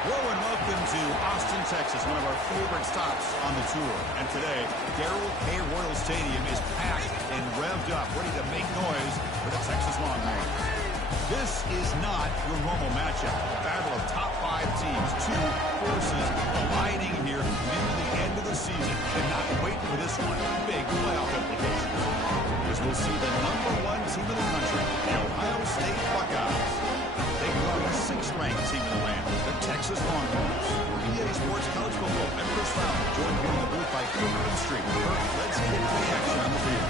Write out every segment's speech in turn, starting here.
Hello and welcome to Austin, Texas, one of our favorite stops on the tour. And today, Darrell K. Royal Stadium is packed and revved up, ready to make noise for the Texas Longhorns. This is not your normal matchup. A battle of top 5 teams, 2 forces colliding here near the end of the season. Cannot wait for this one. Big playoff implications. As we'll see the #1 team in the country, the Ohio State Buckeyes. Taking on the 6th-ranked team in the land, the Texas Longhorns. For EA Sports College Football, I'm Chris Fowler, joined here in the booth by Cooper and Street. Let's get to the action on the field.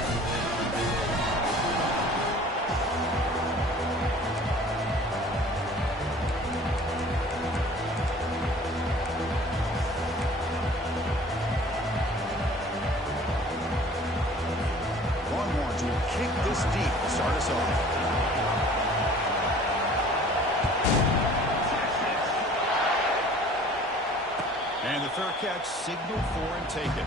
Longhorns will kick this deep to start us off. And the fair catch signaled for and taken.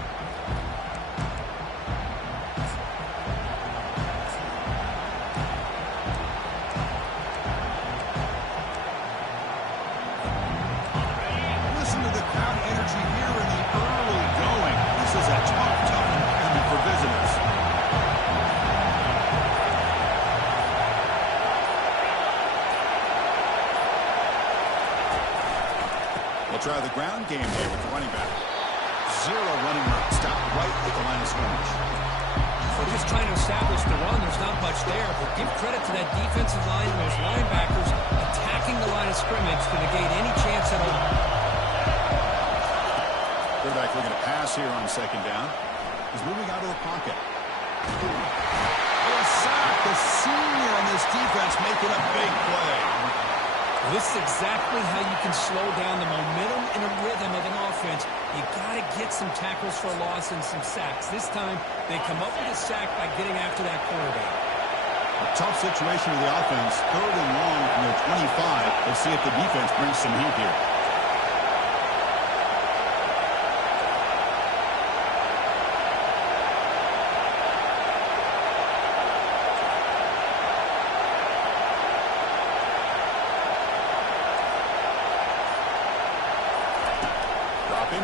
Listen to the crowd energy here in the early going. This is a tough environment for visitors. We'll try the ground game here with the running back. 0 running route. Stop right at the line of scrimmage. We're just trying to establish the run. There's not much there, but give credit to that defensive line and those linebackers attacking the line of scrimmage to negate any chance at all. Quarterback looking to pass here on 2nd down. He's moving out of the pocket. A sack. The senior on this defense making a big play. This is exactly how you can slow down the momentum and a rhythm of an offense. You got to get some tackles for a loss and some sacks. This time, they come up with a sack by getting after that quarterback. A tough situation with the offense. 3rd and long from their 25. Let's see if the defense brings some heat here.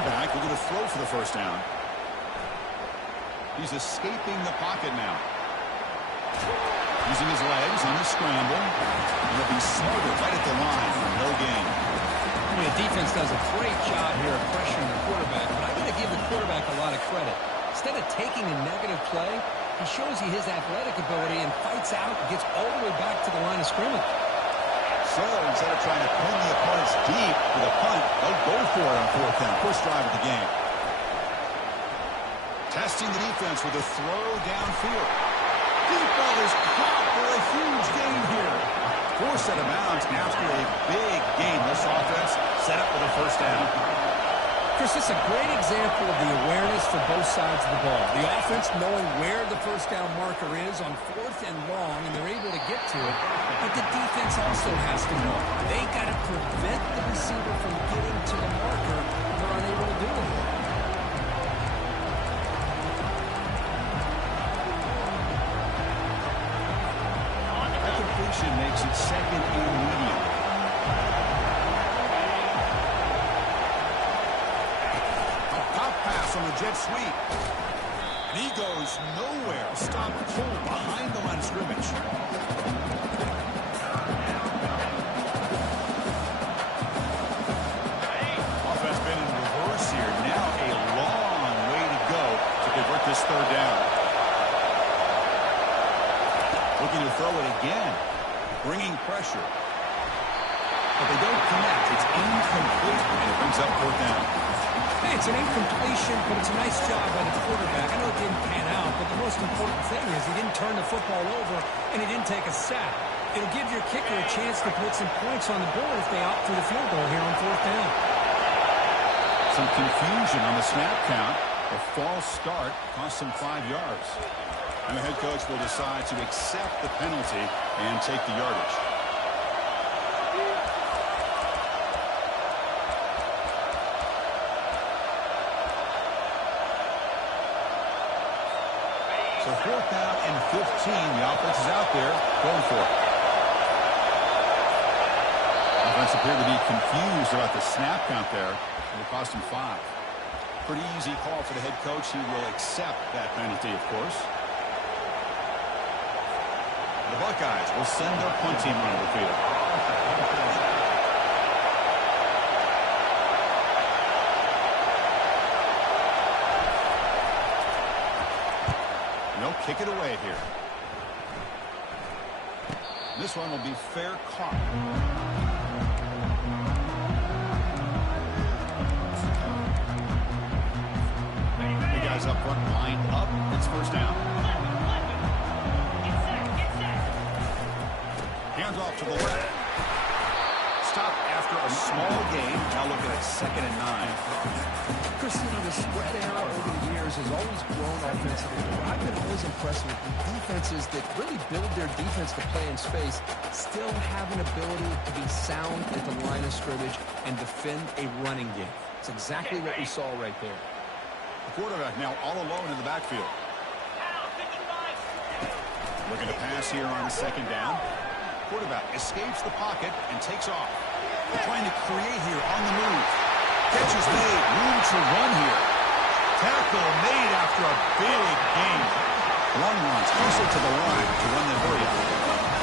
Back, we're going to throw for the 1st down. He's escaping the pocket now. Using his legs on the scramble. And he'll be smarter right at the line for no gain. I mean, the defense does a great job here of pressuring the quarterback, but I got to give the quarterback a lot of credit. Instead of taking a negative play, he shows you his athletic ability and fights out and gets all the way back to the line of scrimmage. So instead of trying to pin the opponents deep with a punt, they'll go for it on 4th down. First drive of the game. Testing the defense with a throw downfield. Deep ball is caught for a huge gain here. Forced out of bounds after a big gain. This offense set up with a 1st down. Chris, this is a great example of the awareness for both sides of the ball. The offense knowing where the 1st down marker is on 4th and long, and they're able to get to it. But the defense also has to know. They got to prevent the receiver from getting to the marker. They're unable to do it. That completion makes it 2nd and medium. On the jet sweep. And he goes nowhere. Stop cold behind the line of scrimmage. Offense been in reverse here. Now a long way to go to convert this 3rd down. Looking to throw it again. Bringing pressure. But they don't connect. It's incomplete. And it brings up 4th down. Hey, it's an incompletion, but it's a nice job by the quarterback. I know it didn't pan out, but the most important thing is he didn't turn the football over and he didn't take a sack. It'll give your kicker a chance to put some points on the board if they opt for the field goal here on 4th down. Some confusion on the snap count. A false start cost them 5 yards. And the head coach will decide to accept the penalty and take the yardage. So 4th down and 15. The offense is out there going for it. Defense appeared to be confused about the snap count there. It cost him 5. Pretty easy call for the head coach. He will accept that penalty, of course. The Buckeyes will send their punt team onto the field. They'll kick it away here. This one will be fair caught. The guys up front lined up. It's first down. Hands off to the left. Stop after a small gain. Now look at it, 2nd and 9. Chris, the spread era over the years has always grown offensively. I've been always impressed with the defenses that really build their defense to play in space, still have an ability to be sound at the line of scrimmage and defend a running game. It's exactly what we saw right there. The quarterback now all alone in the backfield. Looking to pass here on 2nd down. Quarterback escapes the pocket and takes off. They're trying to create here on the move. Catch is made. Room to run here. Tackle made after a big gain. Long runs closer to the line to run the hurry up.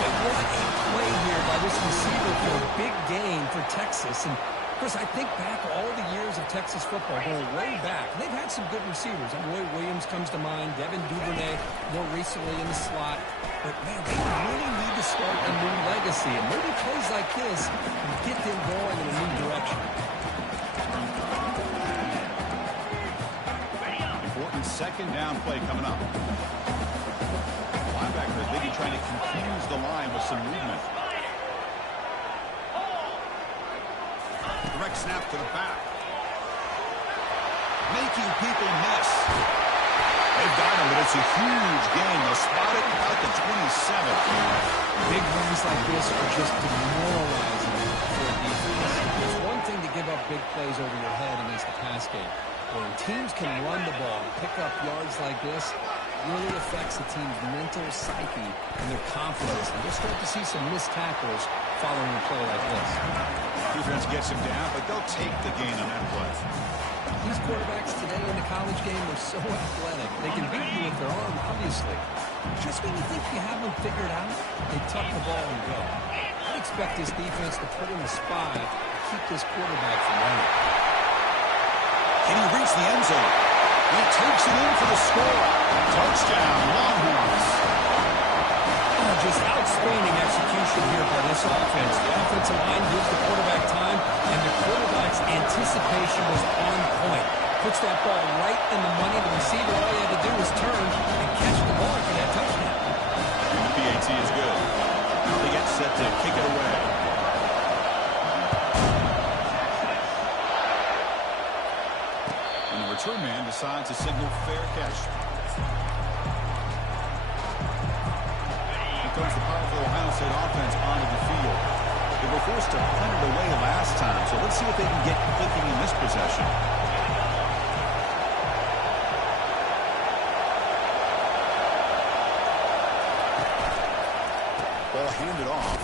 And what a play here by this receiver for a big gain for Texas. And Chris, I think back all the years of Texas football, going way back. They've had some good receivers. Roy Williams comes to mind, Devin Duvernay more recently in the slot. But, man, they really need to start a new legacy. And maybe plays like this can get them going in a new direction. Important 2nd down play coming up. Linebacker maybe trying to confuse the line with some movement. Direct snap to the back. Making people miss. They've got him, but it's a huge gain. They'll spot it about the 27. Big runs like this are just demoralizing for a defense. It's one thing to give up big plays over your head against the pass game. When teams can run the ball and pick up yards like this, it really affects the team's mental psyche and their confidence. And you'll start to see some missed tackles following a play like this. Defense gets him down, but they'll take the gain on that play. These quarterbacks today in the college game are so athletic. They can beat you with their arm, obviously. Just when you think you have them figured out, they tuck the ball and go. I expect this defense to put in a spy to keep this quarterback from running. Can he reach the end zone? He takes it in for the score. Touchdown, Longhorns. Oh, just outstanding execution here by this offense. The offensive line gives the quarterback time, and the quarterback's anticipation was on point. Puts that ball right in the money. The receiver, all he had to do was turn and catch the ball for that touchdown. And the PAT is good. Now they get set to kick it away. And the return man decides to signal fair catch. Throws the powerful Ohio State offense onto the field. They were forced to punt it away last time, so let's see if they can get clicking in this possession. Ball handed off.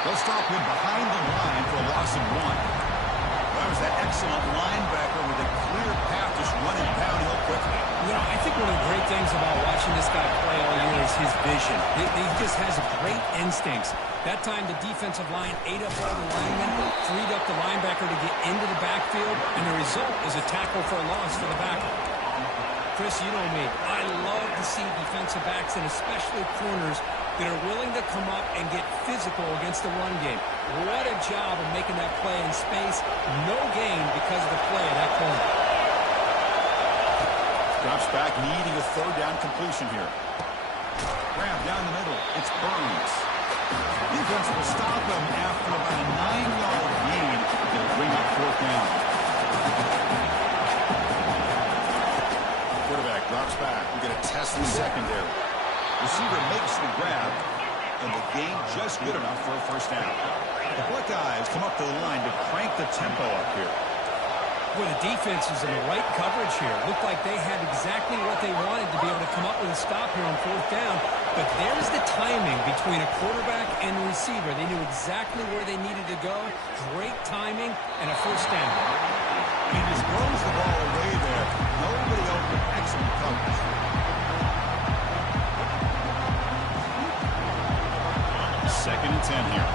They'll stop him behind the line for a loss of 1. That was that excellent linebacker with a clear path just running downhill quickly. You know, I think one of the great things about watching this guy play all year is his vision. He just has great instincts. That time the defensive line ate up all the linemen, freed up the linebacker to get into the backfield, and the result is a tackle for a loss for the backer. Chris, you know me. I love to see defensive backs, and especially corners, that are willing to come up and get physical against the run game. What a job of making that play in space. No gain because of the play of that corner. Drops back, needing a 3rd down completion here. Grab down the middle. It's Burns. Defense will stop him after about a 9-yard gain. They'll bring up 4th down. Quarterback drops back. We're going to test the secondary. Receiver makes the grab, and the gain just good enough for a 1st down. The Buckeyes come up to the line to crank the tempo up here. Well, the defense is in the right coverage here. Looked like they had exactly what they wanted to be able to come up with a stop here on fourth down. But there's the timing between a quarterback and a receiver. They knew exactly where they needed to go. Great timing and a first down. He just throws the ball away there. Nobody open. Excellent coverage. Second and 10 here.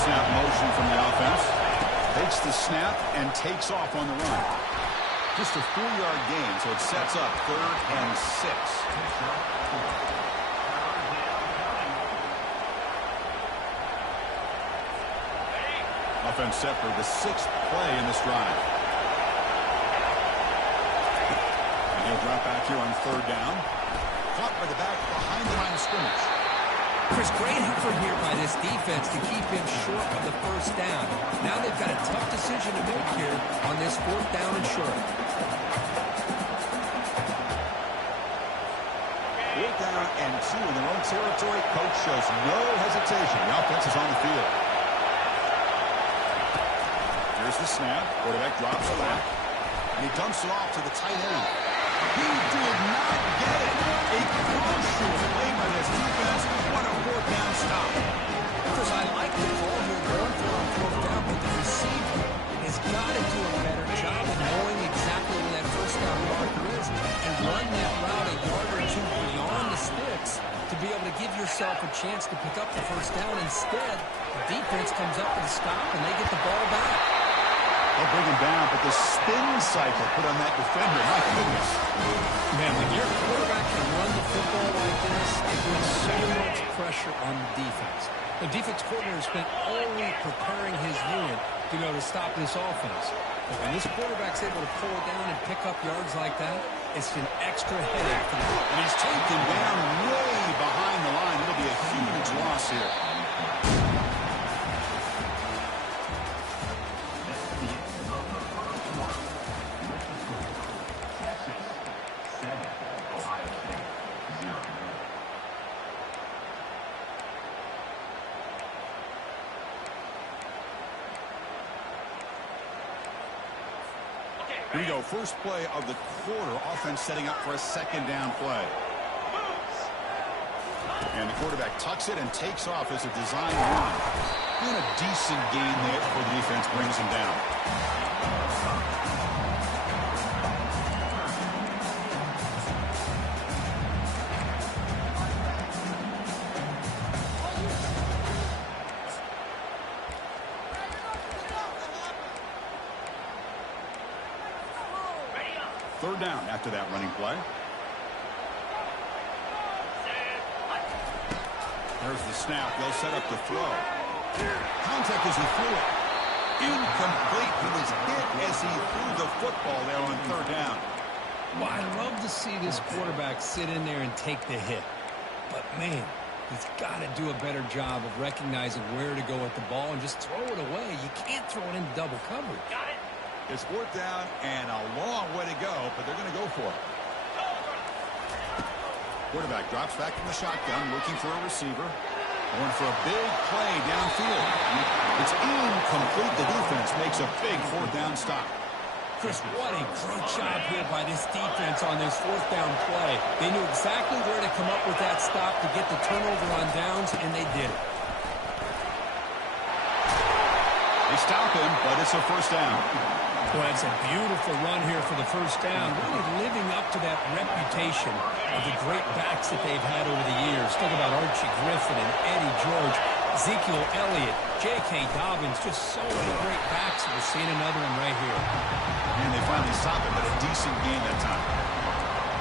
Snap motion from the offense. Takes the snap and takes off on the run. Just a 4-yard gain, so it sets up 3rd and 6. Offense set for the 6th play in this drive. And he'll drop back here on 3rd down. Caught by the back behind the line of scrimmage. Chris, great effort here by this defense to keep him short of the first down. Now they've got a tough decision to make here on this 4th down and short. 4th down and 2 in their own territory. Coach shows no hesitation. The offense is on the field. Here's the snap. Quarterback drops back. And he dumps it off to the tight end. He did not get it. A crucial play by this defense. What a 4th down stop. Chris, I like the call here going for on 4th down, but the receiver has got to do a better job of knowing exactly where that first down marker is and run that route a yard or two beyond the sticks to be able to give yourself a chance to pick up the first down. Instead, the defense comes up with a stop and they get the ball back. They'll bring him down, but the spin cycle put on that defender, my goodness. Man, when your quarterback can run the football like this, it puts so much pressure on the defense. The defense coordinator spent all week preparing his unit to be able to stop this offense. But when this quarterback's able to pull it down and pick up yards like that, it's an extra headache for them. And he's taken down way behind the line. It'll be a huge loss here. Here we go. First play of the quarter. Offense setting up for a 2nd down play. And the quarterback tucks it and takes off as a design run. And a decent gain there before the defense brings him down. Third down after that running play. There's the snap. They'll set up the throw. Contact as he threw it. Incomplete. He was hit as he threw the football there on 3rd down. Well, I love to see this quarterback sit in there and take the hit. But, man, he's got to do a better job of recognizing where to go with the ball and just throw it away. You can't throw it into double coverage. Got it. It's 4th down and a long way to go, but they're going to go for it. Quarterback drops back in the shotgun, looking for a receiver. Going for a big play downfield. It's incomplete. The defense makes a big 4th down stop. Chris, what a great job here by this defense on this 4th down play. They knew exactly where to come up with that stop to get the turnover on downs, and they did it. They stop him, but it's a 1st down. Well, it's a beautiful run here for the first down, really living up to that reputation of the great backs that they've had over the years. Talk about Archie Griffin and Eddie George, Ezekiel Elliott, J.K. Dobbins, just so many great backs. We're seeing another one right here. And they finally stop him at a decent gain that time.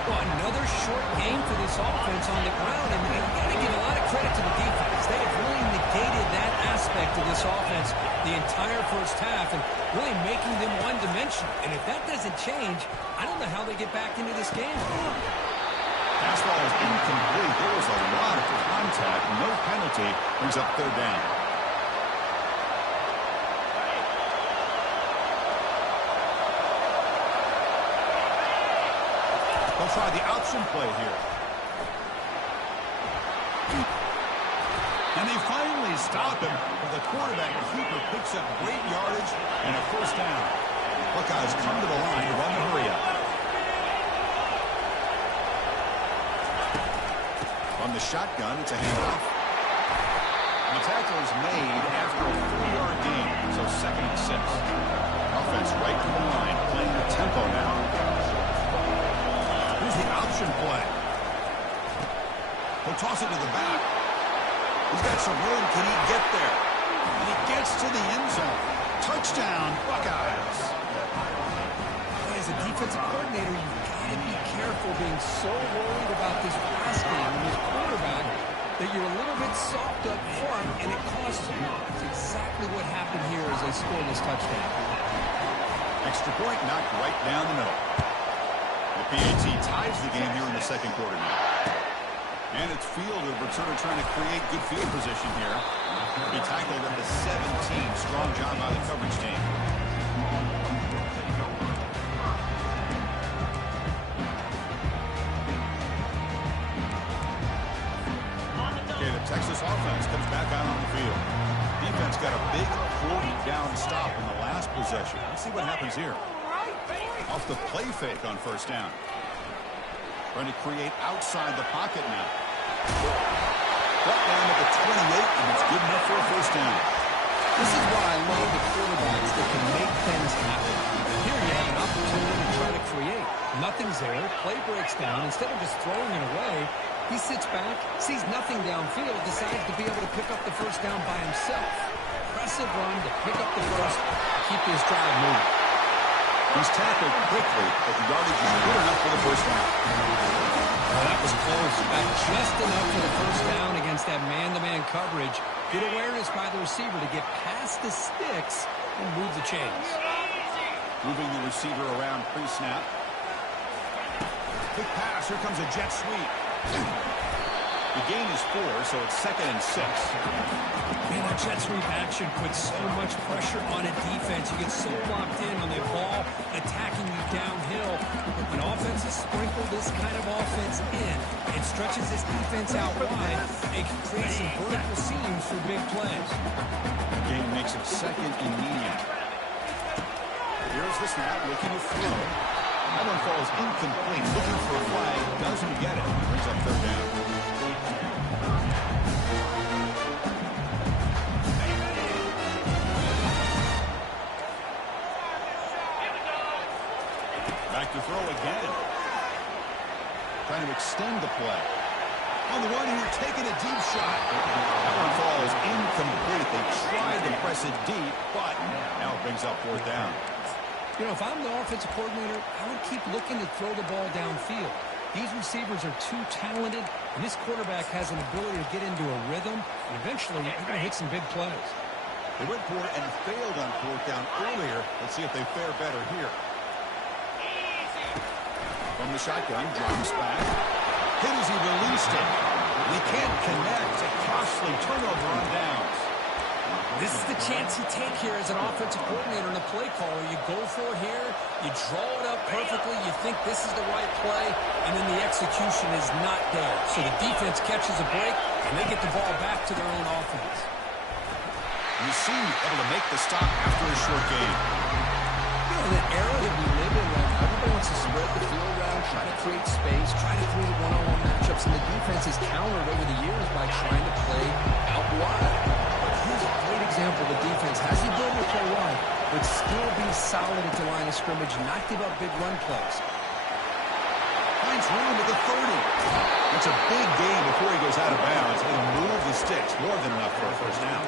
Well, another short game for this offense on the ground, and you've got to give a lot of credit to the defense. They have really negated that aspect of this offense the entire first half and really making them one-dimensional. And if that doesn't change, I don't know how they get back into this game. Pass ball is incomplete. There was a lot of contact. No penalty. Brings up 3rd down. They'll try the option play here. They stop him, but the quarterback keeper picks up great yardage and a first down. Buckeyes come to the line to run the hurry-up. From the shotgun, it's a handoff. The tackle is made after a 4-yard gain, so 2nd and 6. Offense right to the line, playing the tempo now. Here's the option play. He'll toss it to the back. He's got some room. Can he get there? And he gets to the end zone. Touchdown, Buckeyes. As a defensive coordinator, you've got to be careful being so worried about this pass game and this quarterback that you're a little bit soft up front, and it costs you. That's exactly what happened here as they scored this touchdown. Extra point knocked right down the middle. The PAT ties the game here in the 2nd quarter now. And it's Fielder returner trying to create good field position here. He tackled at the 17. Strong job by the coverage team. Okay, the Texas offense comes back out on the field. Defense got a big 4th-down stop in the last possession. Let's see what happens here. Off the play fake on 1st down. Trying to create outside the pocket now. Brought down at the 28, and it's good enough for a 1st down. This is why I love the quarterbacks that can make things happen. Here you have an opportunity to try to create. Nothing's there. Play breaks down. Instead of just throwing it away, he sits back, sees nothing downfield, decides to be able to pick up the 1st down by himself. Impressive run to pick up the first, keep this drive moving. He's tackled quickly, but the yardage is good enough for the 1st down. Well, that was close. Back just enough for the 1st down against that man-to-man coverage. Good awareness by the receiver to get past the sticks and move the chains. Moving the receiver around pre-snap. Quick pass. Here comes a jet sweep. The gain is 4, so it's 2nd and 6. Man, that jet sweep action puts so much pressure on a defense. You get so locked in on the ball attacking you downhill. But when offenses sprinkle this kind of offense in, it stretches this defense out wide. It can create some vertical seams for big plays. The game makes it 2nd and medium. Here's the snap, looking to throw. That one falls incomplete. Looking for a flag, doesn't get it. Brings up 3rd down. Back to throw again. Trying to extend the play. On the one here, taking a deep shot. That one falls incomplete. They tried to press it deep, but now it brings up 4th down. You know, if I'm the offensive coordinator, I would keep looking to throw the ball downfield. These receivers are too talented, and this quarterback has an ability to get into a rhythm, and eventually they're going to hit some big plays. They went for it and failed on 4th down earlier. Let's see if they fare better here. From the shotgun, drops back. Hit as he released it. He can't connect. A costly turnover on downs. This is the chance you take here as an offensive coordinator and a play caller. You go for it here, you draw it up perfectly, you think this is the right play, and then the execution is not there. So the defense catches a break, and they get the ball back to their own offense. You seem able to make the stop after a short game. You know, in the era that we live in right now, everybody wants to spread the field around, try to create space, try to create one-on-one matchups, and the defense is countered over the years by trying to play out wide. Here's a great example. The defense has the ability to play wide, but still be solid at the line of scrimmage, not give up big run plays. Finds room at the 30. That's a big gain before he goes out of bounds. It'll move the sticks. More than enough for a 1st down.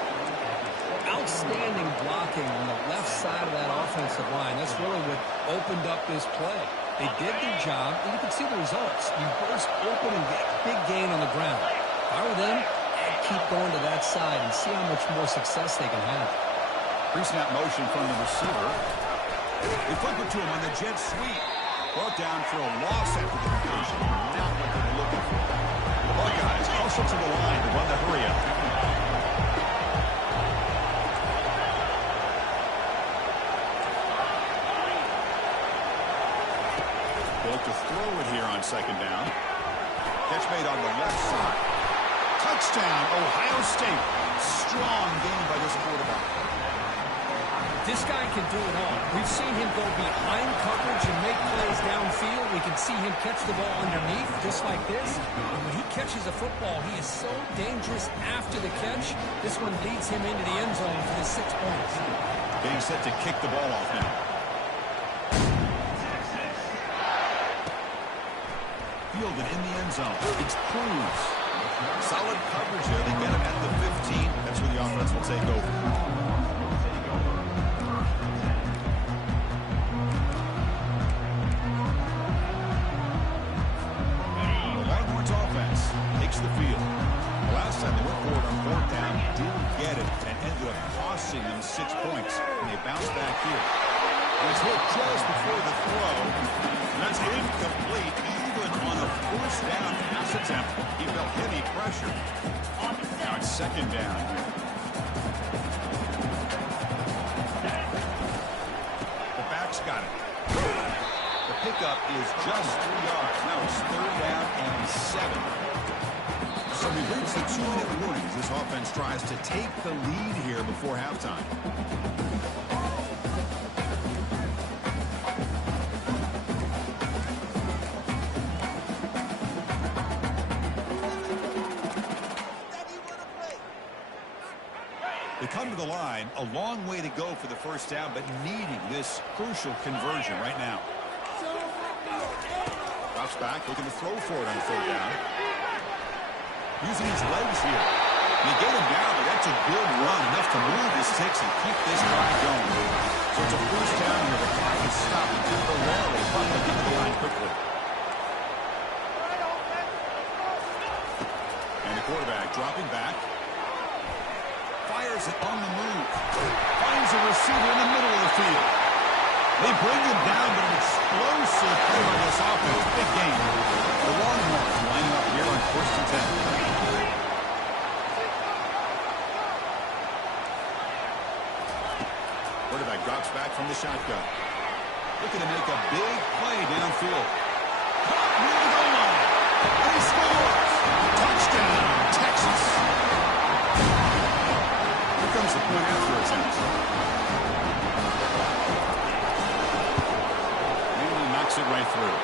Outstanding blocking on the left side of that offensive line. That's really what opened up this play. They did their job, and you can see the results. You burst open and get a big gain on the ground. If I were them, I'd keep going to that side and see how much more success they can have. Pre-snap motion from the receiver. They flip it to him on the jet sweep. Brought down for a loss after the completion. Not what they were looking for. The Buckeyes also to the line to run the hurry-up. Built to throw it here on 2nd down. Catch made on the left side. Touchdown, Ohio State. Strong game by this quarterback. This guy can do it all. We've seen him go behind coverage and make plays downfield. We can see him catch the ball underneath, just like this. And when he catches a football, he is so dangerous after the catch. This one leads him into the end zone for the 6 points. Getting set to kick the ball off now. Fielded in the end zone. It's Cruz. Solid coverage there. They get him at the 15. That's where the offense will take over. The Longhorns offense takes the field. The last time they went forward on 4th down, didn't get it, and ended up costing them 6 points. And they bounce back here. It's hit just before the throw. That's incomplete, even on a 1st down pass attempt. He felt heavy pressure. Now it's 2nd down here. The back's got it. The pickup is just 3 yards. Now it's 3rd down and 7. So we reach the 2-minute warning as this offense tries to take the lead here before halftime. They come to the line, a long way to go for the 1st down, but needing this crucial conversion right now. Drops back, looking to throw for it on 3rd down. Using his legs here. They get him down, but that's a good run, enough to move the sticks and keep this drive going. So it's a 1st down here. The clock is stopped temporarily, but they get to the line quickly. And the quarterback dropping back. Fires it on the move. Finds a receiver in the middle of the field. They bring him down, but an explosive play by this offense. Big game. The Longhorns lining up here on 1st and 10. Quarterback drops back from the shotgun. Looking to make a big play downfield. Caught near the goal line. And he scores. Touchdown, Texas. Here comes the point after attempt. And he knocks it right through.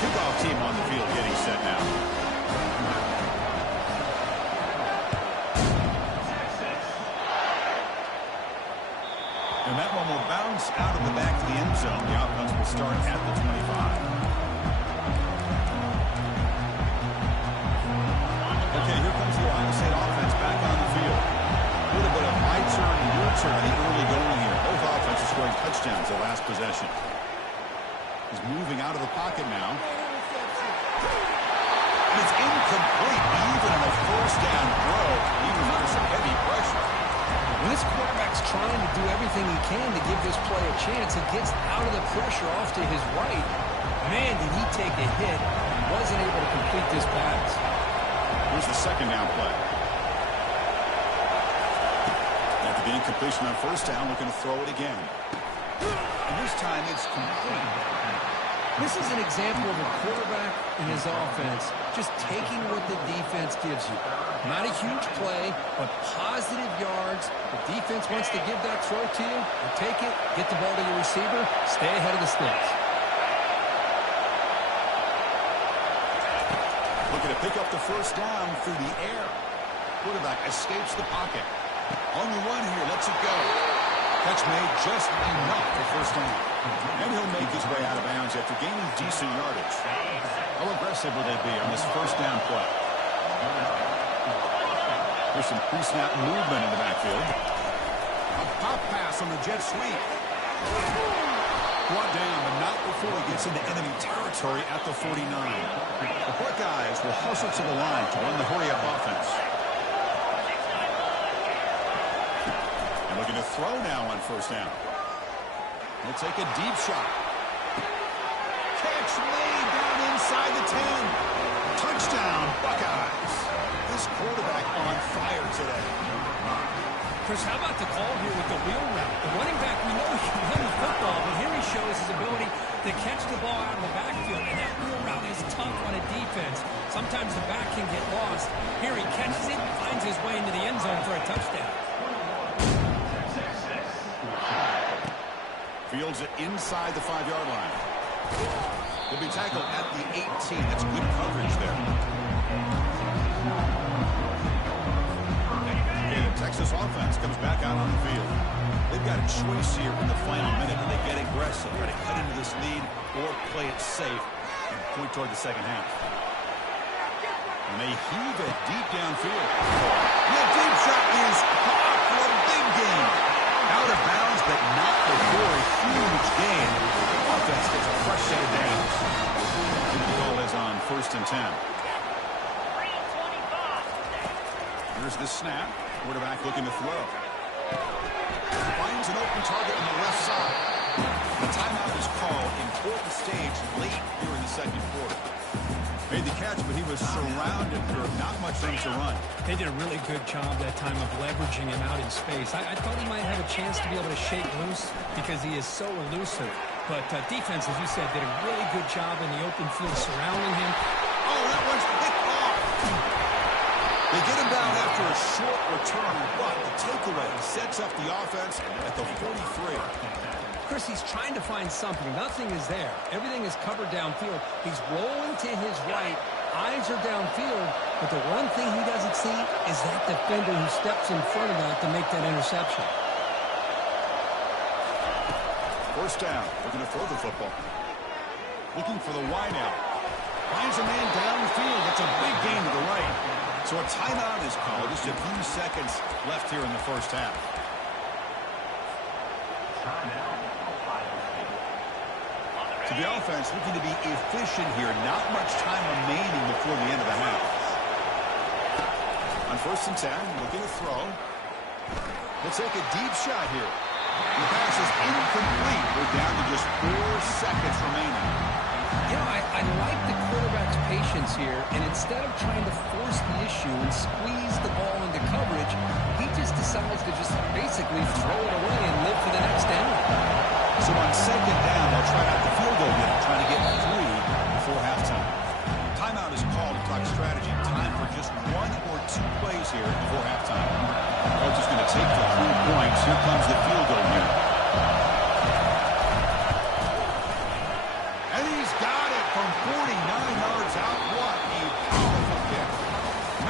Kickoff team on the field getting set now. And that one will bounce out of the back to the end zone. The offense will start at the 25. Okay, here comes the Ohio State offense back on the field. A little bit of my turn and your turn in the early going here. Both offenses scoring touchdowns their last possession. He's moving out of the pocket now. And it's incomplete, even on a 1st down throw, even under some heavy pressure. When this quarterback's trying to do everything he can to give this play a chance, he gets out of the pressure off to his right. Man, did he take a hit and wasn't able to complete this pass. Here's the 2nd down play. After the incompletion on 1st down, looking to throw it again. And this time it's complete. This is an example of a quarterback and his offense just taking what the defense gives you. Not a huge play, but positive yards. The defense wants to give that throw to you. You take it, get the ball to your receiver, stay ahead of the sticks. Looking to pick up the 1st down through the air. Quarterback escapes the pocket. On the run here, lets it go. Catch made just enough for 1st down. And he'll make his way out of bounds after gaining decent yardage. How aggressive will they be on this 1st down play? There's some pre-snap movement in the backfield. A pop pass on the jet sweep. Brought down, but not before he gets into enemy territory at the 49. The Buckeyes will hustle to the line to run the hurry-up offense. And looking to throw now on 1st down. He'll take a deep shot. Catch made down inside the 10. Touchdown, Buckeyes. This quarterback on fire today. Chris, how about the call here with the wheel route? The running back, we know he can run the football, but here he shows his ability to catch the ball out of the backfield, and that wheel route is tough on a defense. Sometimes the back can get lost. Here he catches it, finds his way into the end zone for a touchdown. Fields it inside the 5-yard line. He'll be tackled at the 18. That's good coverage there. Okay, the Texas offense comes back out on the field. They've got a choice here in the final minute. Do they get aggressive, try to cut into this lead, or play it safe and point toward the second half? And they heave it deep downfield. The deep shot is caught for a big gain. Out of bounds, but not before a huge gain. Offense gets a fresh set of downs. The goal is on 1st and 10. Here's the snap. Quarterback looking to throw. Finds an open target on the left side. The timeout is called. Important stage late here in the second quarter. Made the catch, but he was surrounded. There was not much room to run. They did a really good job that time of leveraging him out in space. I thought he might have a chance to be able to shake loose because he is so elusive. But defense, as you said, did a really good job in the open field surrounding him. Oh, that one's picked off. They get him down after a short return, but the takeaway sets up the offense at the 43. Chris, he's trying to find something. Nothing is there. Everything is covered downfield. He's rolling to his right. Eyes are downfield. But the one thing he doesn't see is that defender who steps in front of that to make that interception. First down. Looking to throw the football. Looking for the wideout. Finds a man downfield. That's a big gain to the right. So a timeout is called. Just a few seconds left here in the first half. To the offense, looking to be efficient here. Not much time remaining before the end of the half. On 1st and 10, looking to throw. He'll take a deep shot here. The pass is incomplete. We're down to just 4 seconds remaining. You know, I like the quarterback's patience here, and instead of trying to force the issue and squeeze the ball into coverage, he just decides to just basically throw it away and live for the next down. So on 2nd down, they'll try out the field goal unit, trying to get 3 before halftime. Timeout is called to talk strategy. Time for just 1 or 2 plays here before halftime. Coach is going to take the 3 points. Here comes the field goal unit. And he's got it from 49 yards out. What a powerful kick.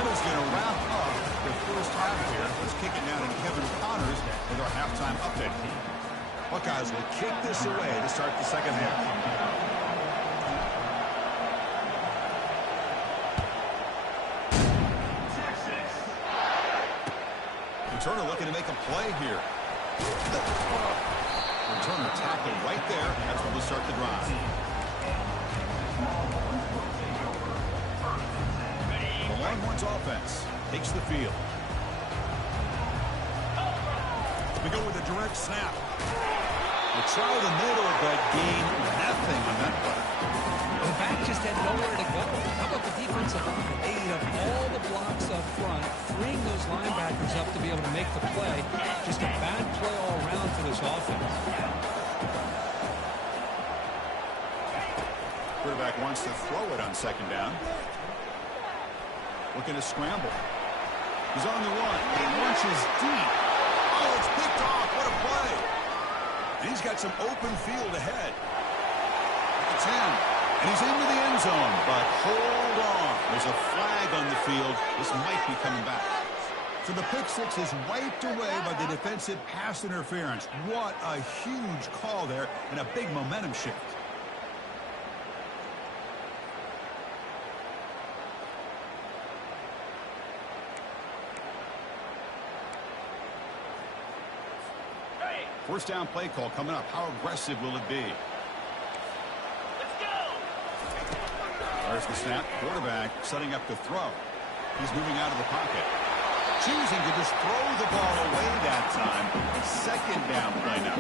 Middle's going to wrap up the first half here. Let's kick it down to Kevin Connors with our halftime update. Buckeyes will kick this away to start the second half. Returner looking to make a play here. Returner tackled right there. That's where we'll start the drive. The Longhorns offense takes the field. We go with a direct snap. They try the middle, but gain nothing on that play. The back just had nowhere to go. How about the defensive line? They ate up all the blocks up front, freeing those linebackers up to be able to make the play. Just a bad play all around for this offense. Quarterback wants to throw it on 2nd down. Looking to scramble. He's on the run. He launches deep. Oh, it's picked off. What a play. And he's got some open field ahead. At the 10. And he's into the end zone. But hold on. There's a flag on the field. This might be coming back. So the pick six is wiped away by the defensive pass interference. What a huge call there and a big momentum shift. First down play call coming up. How aggressive will it be? Let's go. There's the snap. Quarterback setting up the throw. He's moving out of the pocket. Choosing to just throw the ball away that time. 2nd down play now.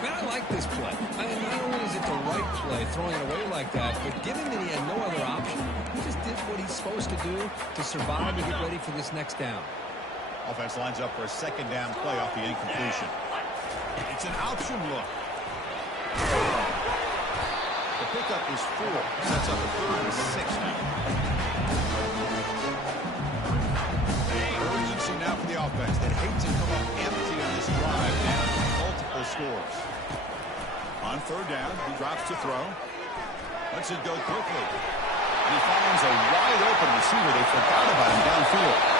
Man, I like this play. Not only is it the right play, throwing it away like that, but given that he had no other option, he just did what he's supposed to do to survive and get ready for this next down. Offense lines up for a second down play off the incompletion. It's an option look. The pickup is 4. Sets up a 3rd and 6 now. Urgency now for the offense. They'd hate to come up empty on this drive down multiple scores. On 3rd down, he drops to throw. Lets it go quickly. And he finds a wide open receiver. They forgot about him downfield.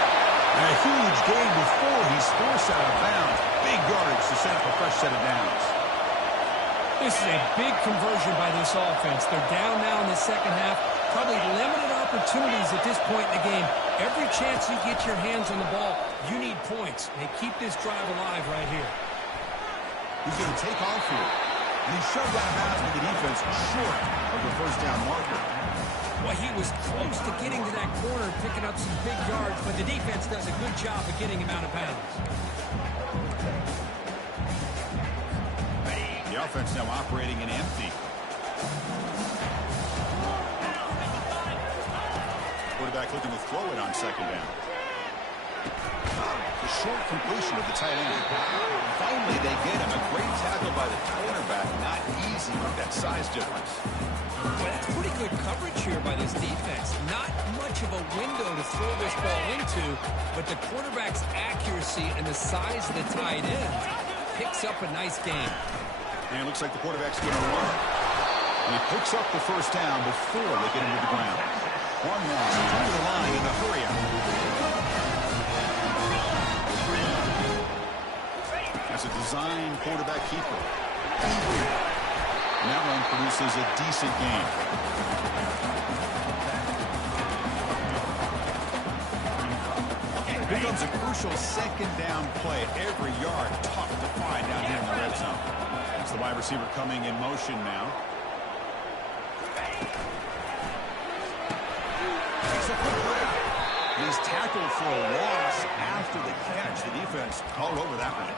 And a huge gain before he's forced out of bounds. Big yardage to set up a fresh set of downs. This is a big conversion by this offense. They're down now in the second half. Probably limited opportunities at this point in the game. Every chance you get your hands on the ball, you need points. They keep this drive alive right here. He's going to take off here. And he shoved out of bounds with the defense short of the first down marker. Well, he was close to getting to that corner, picking up some big yards, but the defense does a good job of getting him out of bounds. The offense now operating in empty. Quarterback looking to throw it on second down. The short completion of the tight end. Finally, they get him. A great tackle by the cornerback. Not easy with that size difference. Well, that's pretty good coverage here by this defense. Not much of a window to throw this ball into, but the quarterback's accuracy and the size of the tight end picks up a nice game. And it looks like the quarterback's going to run. And he picks up the first down before they get him to the ground. 1-1, under the line in the hurry up. As a design quarterback keeper. And that one produces a decent gain. Here comes a crucial second down play. Every yard tough to find down here in the red zone. It's the wide receiver coming in motion now. Takes a quick grab. And he's tackled for a loss after the catch. The defense all over that one.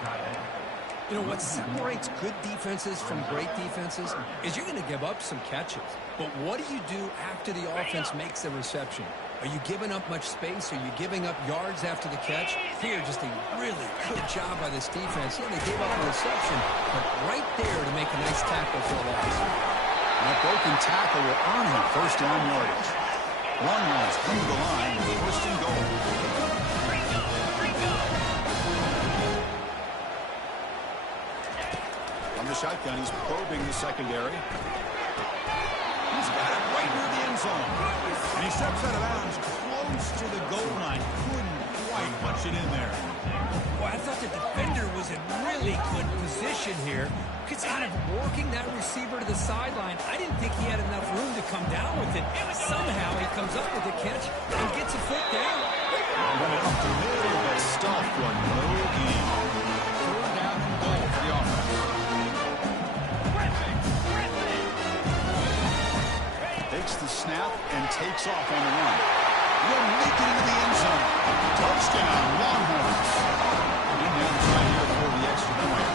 You know, what separates good defenses from great defenses is you're going to give up some catches. But what do you do after the offense makes a reception? Are you giving up much space? Are you giving up yards after the catch? Here, just a really good job by this defense. Yeah, they gave up a reception, but right there to make a nice tackle for a loss. That broken tackle will earn him first down yardage. Long runs come to the line with first and goal. On the shotgun, he's probing the secondary. He's got it right near the end zone. And he steps out of bounds close to the goal line. Couldn't quite punch it in there. Well, I thought the defender was in really good position here. Just kind of working that receiver to the sideline. I didn't think he had enough room to come down with it. Somehow he comes up with the catch and gets a foot down. Went up the middle, but stuff for no gain. Third down and goal for the offense. Takes the snap and takes off on the run. He'll make it into the end zone. Touchdown, Longhorns. And now try here for the extra point.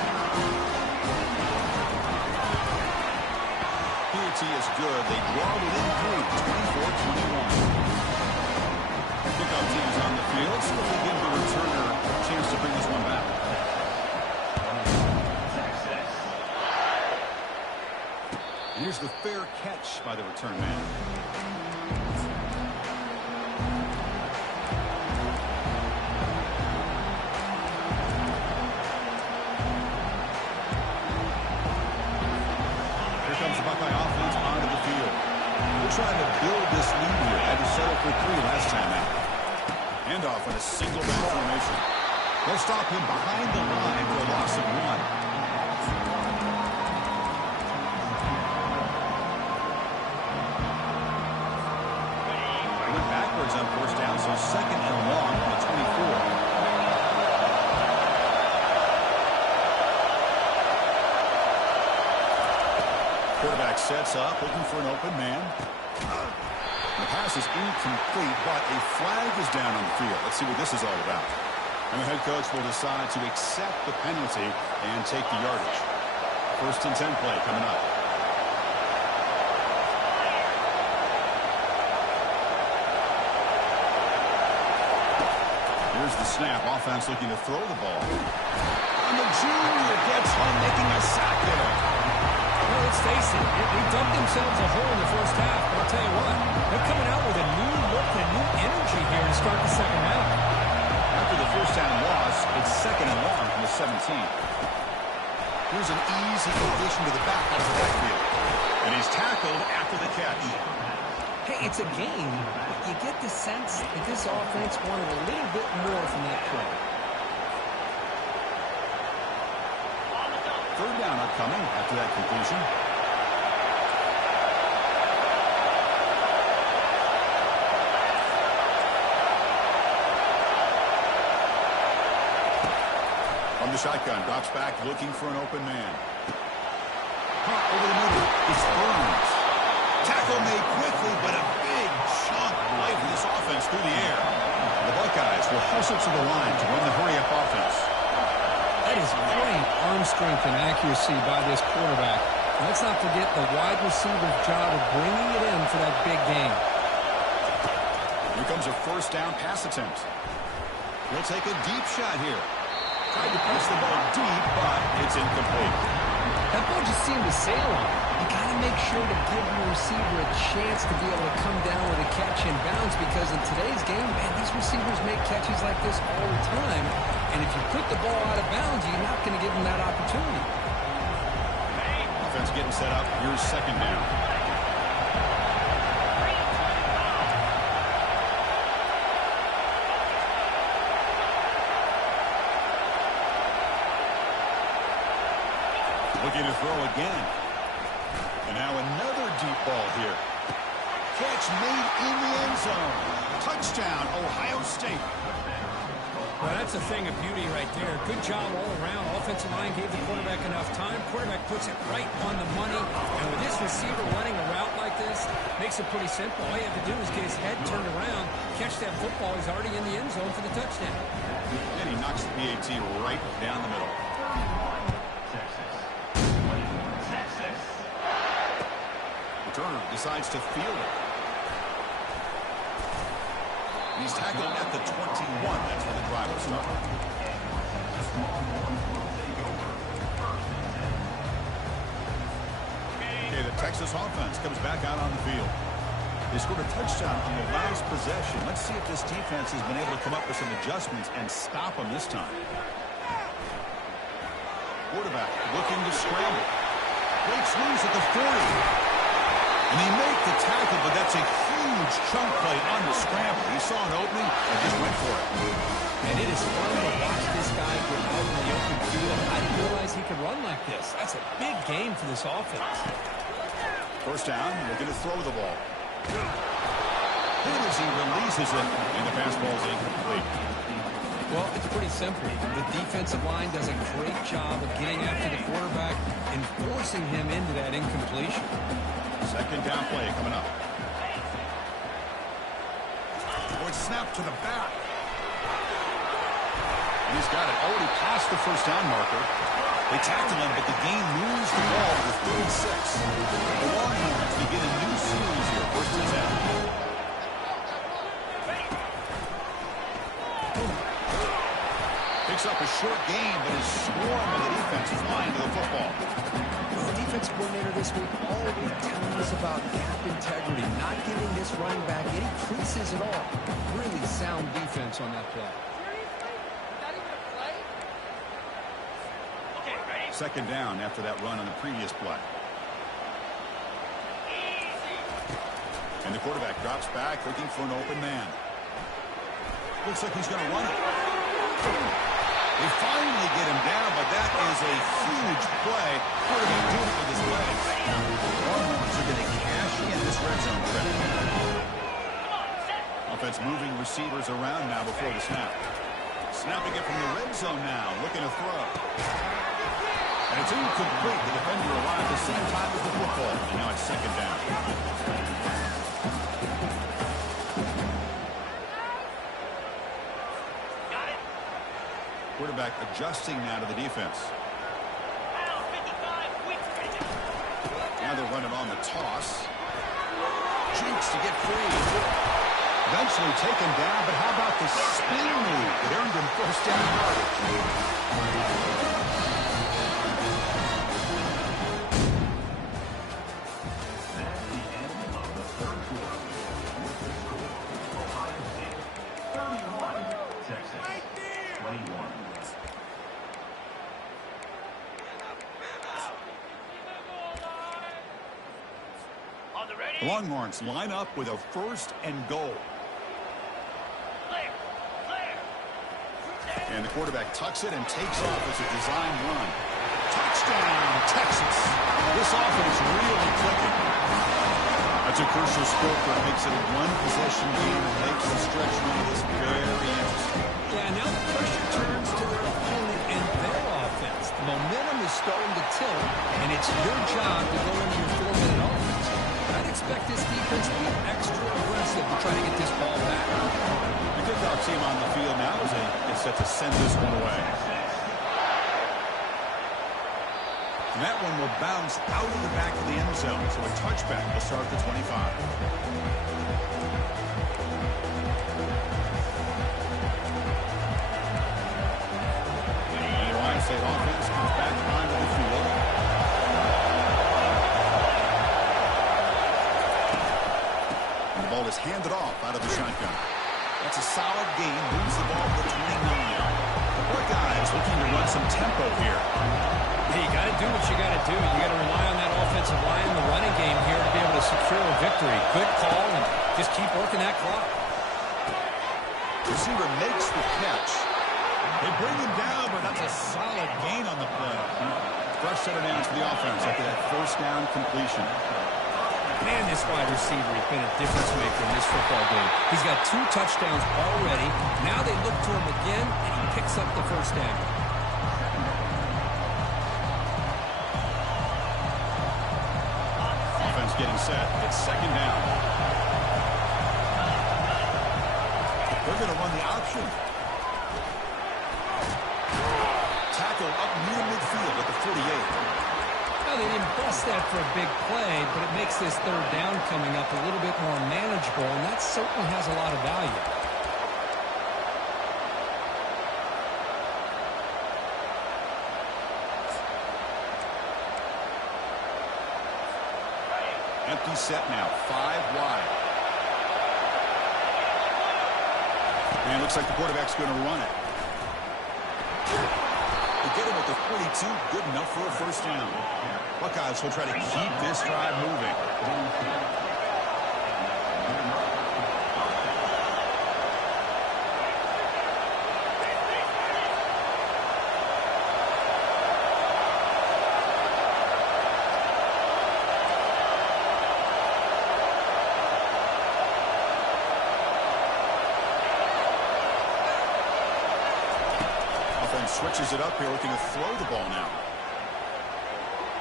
PAT is good. They brought it in through 24-21. Kickoff team's on the field, so if they give the returner a chance to bring this one back. And here's the fair catch by the return man. Here comes the Buckeye offense onto the field. They're trying to build this lead here. Had to settle for 3 last time out. Handoff on a single back formation. They'll stop him behind the line for a loss of 1. On first down, so second and long on the 24. Quarterback sets up, looking for an open man. The pass is incomplete, but a flag is down on the field. Let's see what this is all about. And the head coach will decide to accept the penalty and take the yardage. First and 10 play coming up. Here's the snap. Offense looking to throw the ball. And the junior gets home, making a sack there. Well, let's face it, they dumped themselves a hole in the first half, but I'll tell you what, they're coming out with a new look and new energy here to start the second half. After the first down loss, it's 2nd and long from the 17. Here's an easy addition to the back of the backfield. And he's tackled after the catch. Hey, it's a game, but you get the sense that this offense wanted a little bit more from that play. 3rd down upcoming after that completion. From the shotgun, drops back, looking for an open man. Over the middle, it's Burns. Tackle made quickly, but a big chunk play for this offense through the air. The Buckeyes will hustle to the line to run the hurry-up offense. That is great arm strength and accuracy by this quarterback. And let's not forget the wide receiver's job of bringing it in for that big game. Here comes a 1st down pass attempt. He'll take a deep shot here. Tried to push the ball deep, but it's incomplete. That ball just seemed to sail on. You got to make sure to give your receiver a chance to be able to come down with a catch in bounds, because in today's game, man, these receivers make catches like this all the time. And if you put the ball out of bounds, you're not going to give them that opportunity. Offense getting set up. Here's 2nd down. Looking to throw again. And now another deep ball here. Catch made in the end zone. Touchdown, Ohio State. Well, that's a thing of beauty right there. Good job all around. Offensive line gave the quarterback enough time. Quarterback puts it right on the money. And with this receiver running a route like this, makes it pretty simple. All you have to do is get his head turned around, catch that football. He's already in the end zone for the touchdown. And he knocks the PAT right down the middle. Turner decides to field it. He's tackled at the 21. That's where the drive will start. Okay, the Texas offense comes back out on the field. They scored a touchdown on the last possession. Let's see if this defense has been able to come up with some adjustments and stop them this time. Quarterback looking to scramble. Breaks loose at the 40. And they make the tackle, but that's a huge chunk play on the scramble. He saw an opening and just went for it. And it is fun to watch this guy get out in the open field. I didn't realize he could run like this. That's a big game for this offense. 1st down, looking to throw the ball. And as he releases it, and the pass ball is incomplete. Well, it's pretty simple. The defensive line does a great job of getting after the quarterback and forcing him into that incompletion. 2nd down play coming up. Oh, it's snapped to the back. And he's got it. Already past the 1st down marker. They tackle him, but the game moves the ball to 36. The Longhorns begin a new series here. 1st and 10. Picks up a short gain, but is swarmed by the defensive line to the football. The defense coordinator this week all week telling us about gap integrity, not giving this running back any creases at all. Really sound defense on that play. Okay, ready? 2nd down after that run on the previous play. And the quarterback drops back, looking for an open man. Looks like he's going to run it. They finally get him down, but that is a huge play. Quarterback doing it with his legs. Longhorns are going to cash in this red zone trip. Offense moving receivers around now before the snap. Snapping it from the red zone now, looking to throw. And it's incomplete. The defender arrived at the same time as the football. And now it's 2nd down. Quarterback adjusting now to the defense. Now they're running on the toss. Jukes to get free. Eventually taken down, but how about the spin move that earned him first down yardage? The Longhorns line up with a first and goal. And the quarterback tucks it and takes off as a design run. Touchdown, Texas. This offense really clicking. That's a crucial score for it. Makes it a one-possession game and makes the stretch run of this very interesting. Yeah, now the pressure turns to their opponent and their offense. The momentum is starting to tilt, and it's your job to go into your 4-minute offense. I'd expect this defense to be extra aggressive to try to get this ball back. The kickoff team on the field now as they get set to send this one away. And that one will bounce out of the back of the end zone, so a touchback will start at the 25. And the Ohio State offense comes back onto the field. And the ball is handed off out of the shotgun. That's a solid gain. Moves the ball to 29. The Buckeyes looking to run some tempo here. Hey, you got to do what you got to do. You got to rely on that offensive line in the running game here to be able to secure a victory. Good call, and just keep working that clock. Receiver makes the catch. They bring him down, but that's a solid gain on the play. Fresh set of downs for the offense after that first down completion. Man, this wide receiver has been a difference maker in this football game. He's got 2 touchdowns already. Now they look to him again, and he picks up the first down. Offense getting set. It's second down. They're going to run the option. Tackle up near midfield at the 48. Well, they didn't bust that for a big play, but it makes this third down coming up a little bit more manageable, and that certainly has a lot of value. Empty set now, 5 wide. And looks like the quarterback's going to run it. To get him at the 42, good enough for a first down. Buckeyes will try to keep this drive moving. Switches it up here, looking to throw the ball now.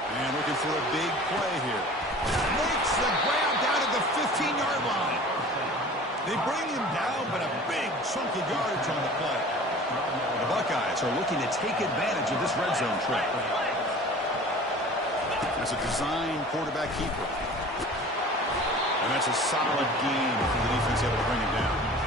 And looking for a big play here. Makes the grab down at the 15-yard line. They bring him down, but a big chunk of yardage on the play. The Buckeyes are looking to take advantage of this red zone trip. As a design quarterback keeper. And that's a solid gain for the defense able to bring him down.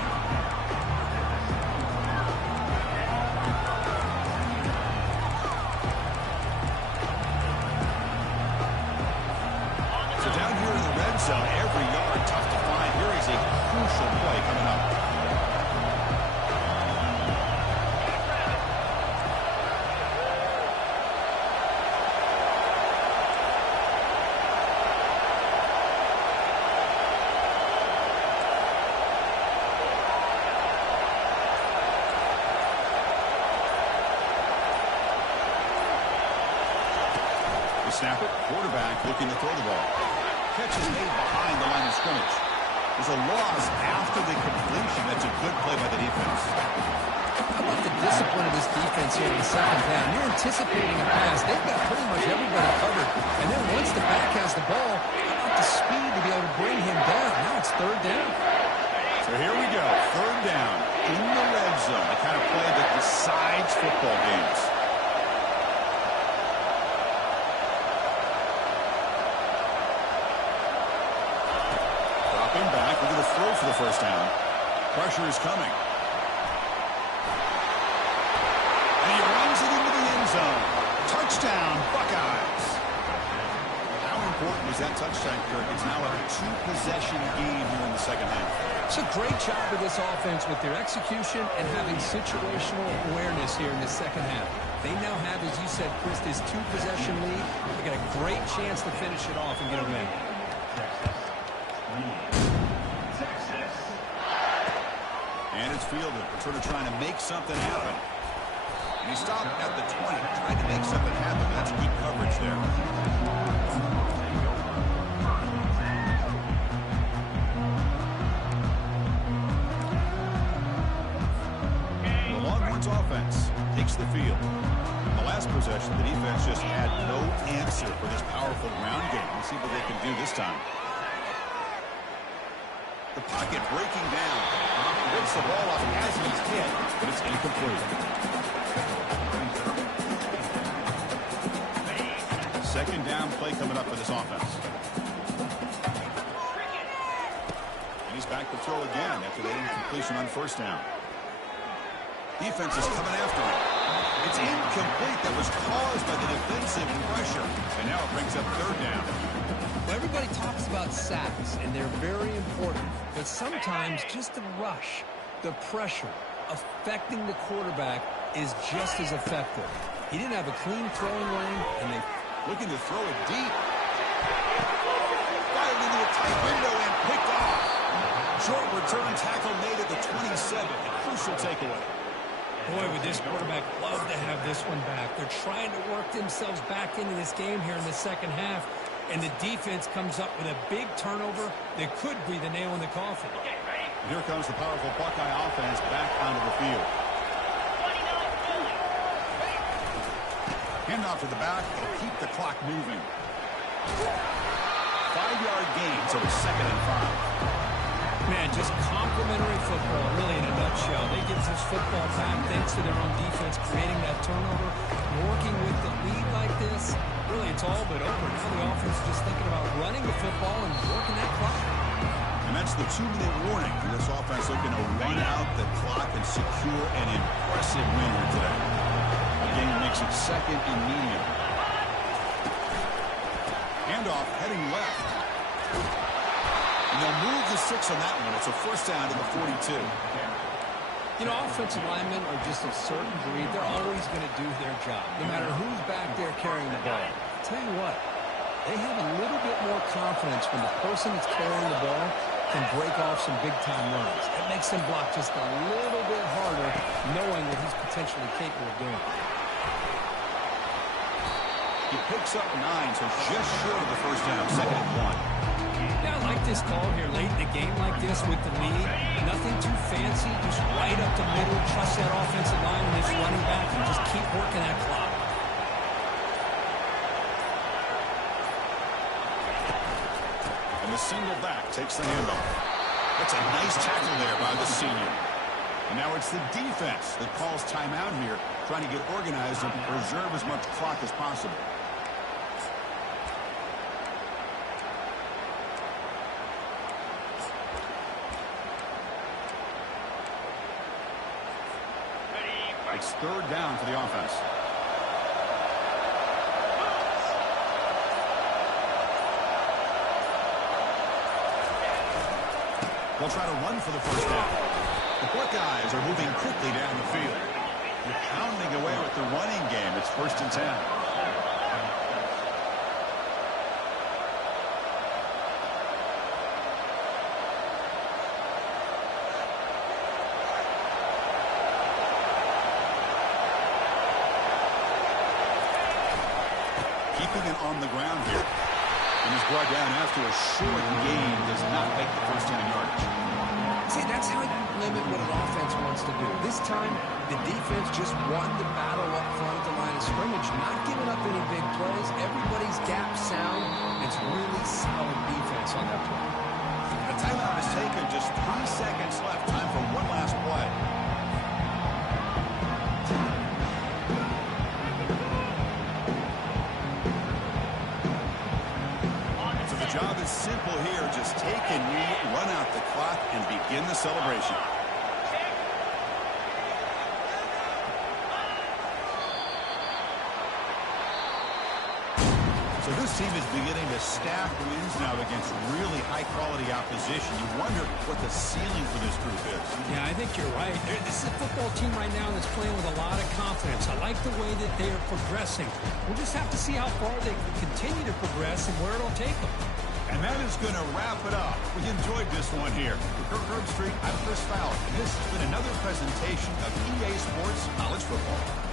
Every yard tough to find. Here is a crucial play coming up. The snapper, quarterback looking to throw the ball. Catch is made behind the line of scrimmage. There's a loss after the completion. That's a good play by the defense. How about the discipline of this defense here in the second down? You're anticipating a pass. They've got pretty much everybody covered. And then once the back has the ball, how about the speed to be able to bring him down? Now it's third down. So here we go. Third down in the red zone. The kind of play that decides football games. Back. We're going to throw for the first down. Pressure is coming. And he runs it into the end zone. Touchdown, Buckeyes. How important is that touchdown, Kirk? It's now a two-possession game here in the second half. It's a great job of this offense with their execution and having situational awareness here in the second half. They now have, as you said, Chris, this two-possession lead. They got a great chance to finish it off and get a win. And it's fielded. Sort of trying to make something happen. And he stopped at the 20, trying to make something happen. That's good coverage there. The Longhorns offense takes the field. In the last possession, the defense just had no answer for this powerful ground game. Let's see what they can do this time. The pocket breaking down. Rips the ball off as he's hit, but it's incomplete. Second down play coming up for this offense. And he's back to throw again after that incompletion on first down. Defense is coming after him. It's incomplete. That was caused by the defensive pressure. And now it brings up third down. Well, everybody talks about sacks, and they're very important. But sometimes just the rush, the pressure, affecting the quarterback is just as effective. He didn't have a clean throwing lane, and they looking to throw it deep. Fired into a tight window and picked off. Short return tackle made at the 27. A crucial takeaway. Boy, would this quarterback love to have this one back. They're trying to work themselves back into this game here in the second half. And the defense comes up with a big turnover that could be the nail in the coffin. Here comes the powerful Buckeye offense back onto the field. Handoff to the back. It'll keep the clock moving. 5-yard gain, so it's 2nd and 5. Man, just complimentary football, really, in a nutshell. They get this football back thanks to their own defense, creating that turnover, working with the lead like this. Really, it's all but over. Now the offense is just thinking about running the football and working that clock. And that's the 2-minute warning for this offense looking to run out the clock and secure an impressive win here today. The game makes it 2nd and medium. Handoff heading left. And they'll move the 6 on that one. It's a first down to the 42. You know, offensive linemen are just a certain breed. They're always going to do their job, no matter who's back there carrying the ball. I'll tell you what, they have a little bit more confidence when the person that's carrying the ball can break off some big-time runs. It makes them block just a little bit harder, knowing what he's potentially capable of doing. He picks up 9, so just short of the first down, 2nd and 1. Yeah, I like this call here late in the game like this with the lead. Nothing too fancy, just right up the middle. Trust that offensive line and this running back and just keep working that clock. And the single back takes the handoff. That's a nice tackle there by the senior. And now it's the defense that calls timeout here, trying to get organized and preserve as much clock as possible. It's third down for the offense. They'll try to run for the first down. The Buckeyes are moving quickly down the field. They're pounding away with the running game. It's 1st and 10. Keeping it on the ground here. And is brought down after a short gain. Does not make the first down yardage. See, that's how you limit what an offense wants to do. This time, the defense just won the battle up front at the line of scrimmage, not giving up any big plays. Everybody's gap sound. It's really solid defense on that play. The timeout is taken. Just 3 seconds left. Time for one last play. So the job is simple here. Just take a knee, run out the clock, and begin the celebration. So this team is beginning to stack wins now against really high-quality opposition. You wonder what the ceiling for this group is. Yeah, I think you're right. This is a football team right now that's playing with a lot of confidence. I like the way that they are progressing. We'll just have to see how far they can continue to progress and where it'll take them. And that is going to wrap it up. We enjoyed this one here. For Kirk Herbstreit, I'm Chris Fowler, and this has been another presentation of EA Sports College Football.